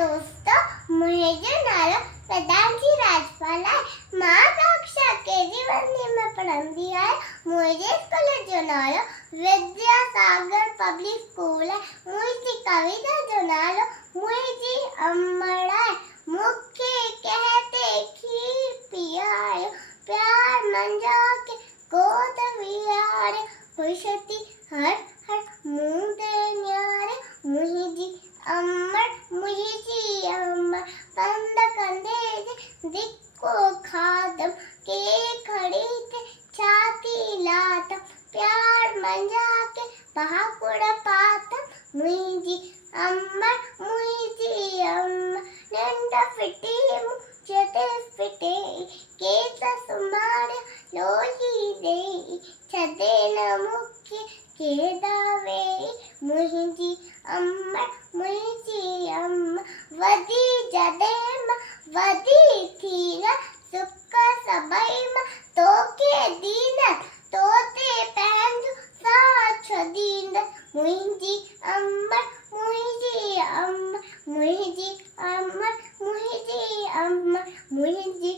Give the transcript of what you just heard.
दोस्तों, मुझे नालो प्रधानजी राजपाल है। मां कक्षा केजी में पढ़ंदी है। मुझे स्कूल जो नालो विद्यासागर पब्लिक स्कूल है। मुझी कविता जो नालो मुझी अम्मड़ है। मुखे कहते खीर पियायो, प्यार मंजा के गोद विहारे, खुशती हर हर मुंह दे न्यारे। मुझी अम्मड़ कंद कंधे दिक्को खादम के खड़ी के छाती लातम, प्यार मंजा के पहाकुड़ पातम। मुझी अम्मड़ नंद फिटी मुझते फिटे केत सुमार लोली दे छदे न मुख्य के दावे। मुझी अम्मड़ वदी जदेम वदी थीन सुख सबैम तोके दीन तोते पहंजु साछ दीन। मुझी अम्मड़ मुझी अम्मड़ मुझी